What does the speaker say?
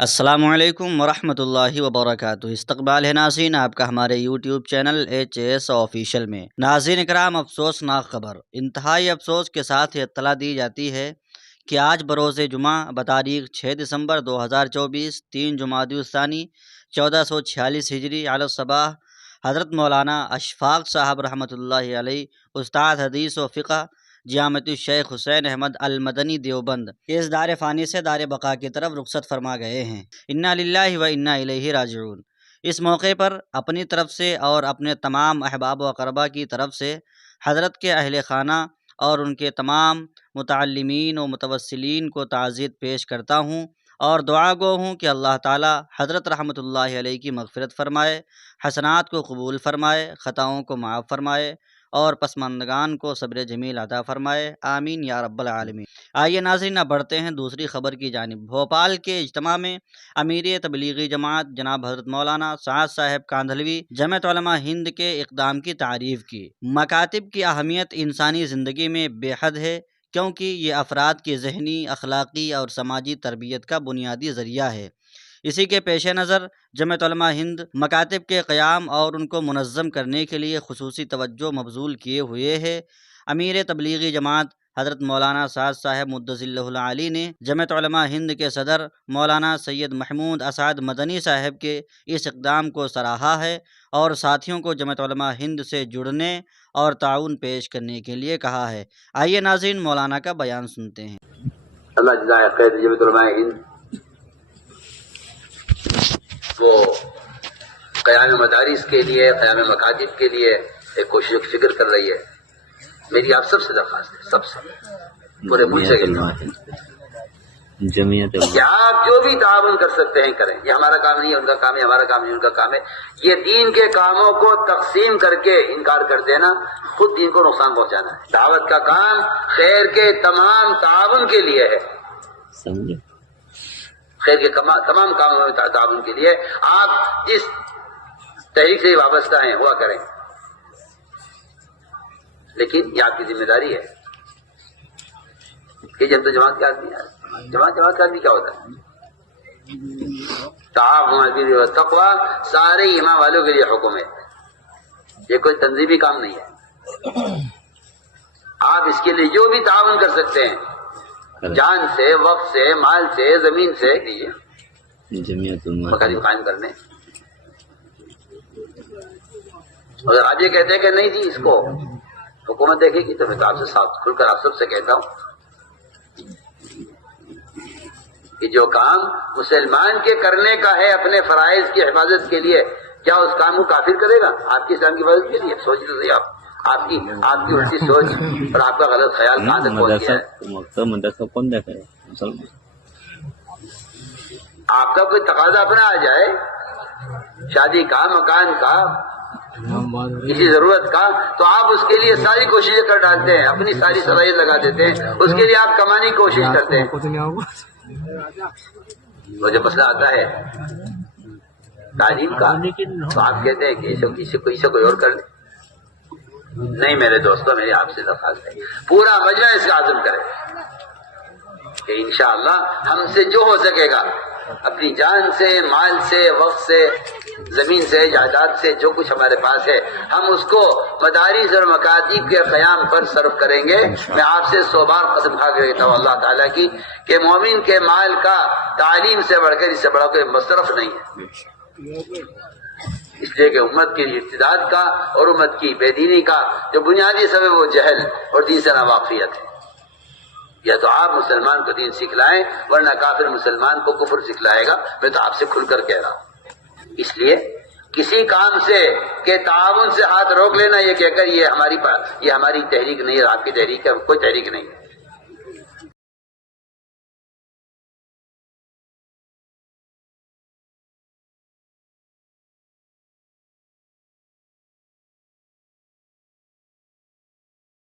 السلام علیکم ورحمۃ اللہ وبرکاتہ۔ استقبال ہے ناظرین آپ کا ہمارے یوٹیوب چینل HAS آفیشیل میں۔ ناظرین کرام، افسوسناک خبر، انتہائی افسوس کے ساتھ یہ اطلاع دی جاتی ہے کہ آج بروز جمعہ بتاریخ 6 دسمبر 2024 3 جمادی الثانی 1446 ہجری علی الصباح حضرت مولانا اشفاق صاحب رحمۃ اللہ علیہ، استاد حدیث و فقہ جامعۃ الشیخ حسین احمد المدنی دیوبند، اس دار فانی سے دار بقا کی طرف رخصت فرما گئے ہیں۔ انا للہ و انا الیہ راجعون۔ اس موقع پر اپنی طرف سے اور اپنے تمام احباب و اقربا کی طرف سے حضرت کے اہل خانہ اور ان کے تمام متعلمین و متوسلین کو تعزیت پیش کرتا ہوں اور دعا گو ہوں کہ اللہ تعالی حضرت رحمۃ اللہ علیہ کی مغفرت فرمائے، حسنات کو قبول فرمائے، خطاؤں کو معاف فرمائے اور پسماندگان کو صبر جمیل عطا فرمائے، آمین یا رب العالمین۔ آئیے ناظرین، اب بڑھتے ہیں دوسری خبر کی جانب۔ بھوپال کے اجتماع میں امیر تبلیغی جماعت جناب حضرت مولانا سعد صاحب کاندھلوی جمعیت علماء ہند کے اقدام کی تعریف کی۔ مکاتب کی اہمیت انسانی زندگی میں بے حد ہے، کیونکہ یہ افراد کی ذہنی، اخلاقی اور سماجی تربیت کا بنیادی ذریعہ ہے۔ اسی کے پیش نظر جمعیت علماء ہند مکاتب کے قیام اور ان کو منظم کرنے کے لیے خصوصی توجہ مبذول کیے ہوئے ہے۔ امیر تبلیغی جماعت حضرت مولانا سعد صاحب مدظ اللہ العالی نے جمعیت علماء ہند کے صدر مولانا سید محمود اسعد مدنی صاحب کے اس اقدام کو سراہا ہے اور ساتھیوں کو جمعیت علماء ہند سے جڑنے اور تعاون پیش کرنے کے لیے کہا ہے۔ آئیے ناظرین مولانا کا بیان سنتے ہیں۔ اللہ جزائے خیر جمعیت علماء ہند وہ قیام مدارس کے لیے، قیام مکاتب کے لیے ایک کوشش فکر کر رہی ہے۔ میری آپ سب سے درخواست ہے، سب سے پورے ملک سے کہ آپ جو بھی تعاون کر سکتے ہیں کریں۔ یہ ہمارا کام نہیں ہے، ان کا کام ہے، ہمارا کام نہیں ان کا کام ہے۔ یہ دین کے کاموں کو تقسیم کر کے انکار کر دینا خود دین کو نقصان پہنچانا ہے۔ دعوت کا کام خیر کے تمام تعاون کے لیے ہے، خیر کے تمام کاموں میں تعاون کے لیے۔ آپ جس تحریک سے وابستہ ہیں ہوا کریں، لیکن یہ آپ کی ذمہ داری ہے کہ جب تو جماعت کا آدمی ہے، جماعت کا آدمی کیا ہوتا ہے؟ تعاون بالبر والتقوی سارے ایمان والوں کے لیے حکم ہے، یہ کوئی تنظیمی کام نہیں ہے۔ آپ اس کے لیے جو بھی تعاون کر سکتے ہیں، جان سے، وقت سے، مال سے، زمین سے کیجیے مکاتب قائم کرنے۔ اگر آپ یہ کہتے ہیں کہ نہیں جی اس کو حکومت دیکھے گی، تو میں تو آپ سے صاف کھل کر آپ سب سے کہتا ہوں کہ جو کام مسلمان کے کرنے کا ہے اپنے فرائض کی حفاظت کے لیے، کیا اس کام کو کافر کرے گا آپ کی اسلام کی حفاظت کے لیے؟ سوچ لیجیے آپ کی الٹی سوچ اور آپ کا غلط خیال کہاں تک پہنچ گیا ہے۔ آپ کا کوئی تقاضا اپنا آ جائے، شادی کا، مکان کا، کسی ضرورت کا، تو آپ اس کے لیے ساری کوششیں کر ڈالتے ہیں، اپنی ساری صلاحیت لگا دیتے ہیں، اس کے لیے آپ کمانے کی کوشش کرتے ہیں۔ وہ جب مسئلہ آتا ہے تعلیم کا تو آپ کہتے ہیں کہ اسے کوئی اور کر لے۔ نہیں میرے دوستوں، میری آپ سے درخواست ہے پورا مجمع اس کا عزم کرے کہ انشاءاللہ ہم سے جو ہو سکے گا اپنی جان سے، مال سے، وقت سے، زمین سے، جائیداد سے، جو کچھ ہمارے پاس ہے ہم اس کو مدارس اور مکاتب کے قیام پر صرف کریں گے۔ میں آپ سے 100 بار قسم کھا کے کہتا ہوں اللہ تعالیٰ کی کہ مومن کے مال کا تعلیم سے بڑھ کر اس سے بڑا کوئی مصرف نہیں ہے، اس لیے کہ امت کی ارتداد کا اور امت کی بے دینی کا جو بنیادی سبب وہ جہل اور دین سے ناواقفیت ہے۔ یا تو آپ مسلمان کو دین سکھلائیں، ورنہ کافر مسلمان کو کفر سکھلائے گا۔ میں تو آپ سے کھل کر کہہ رہا ہوں، اس لیے کسی کام سے کہ تعاون سے ہاتھ روک لینا یہ کہہ کر یہ ہماری تحریک نہیں ہے، آپ کی تحریک ہے، کوئی تحریک نہیں ہے۔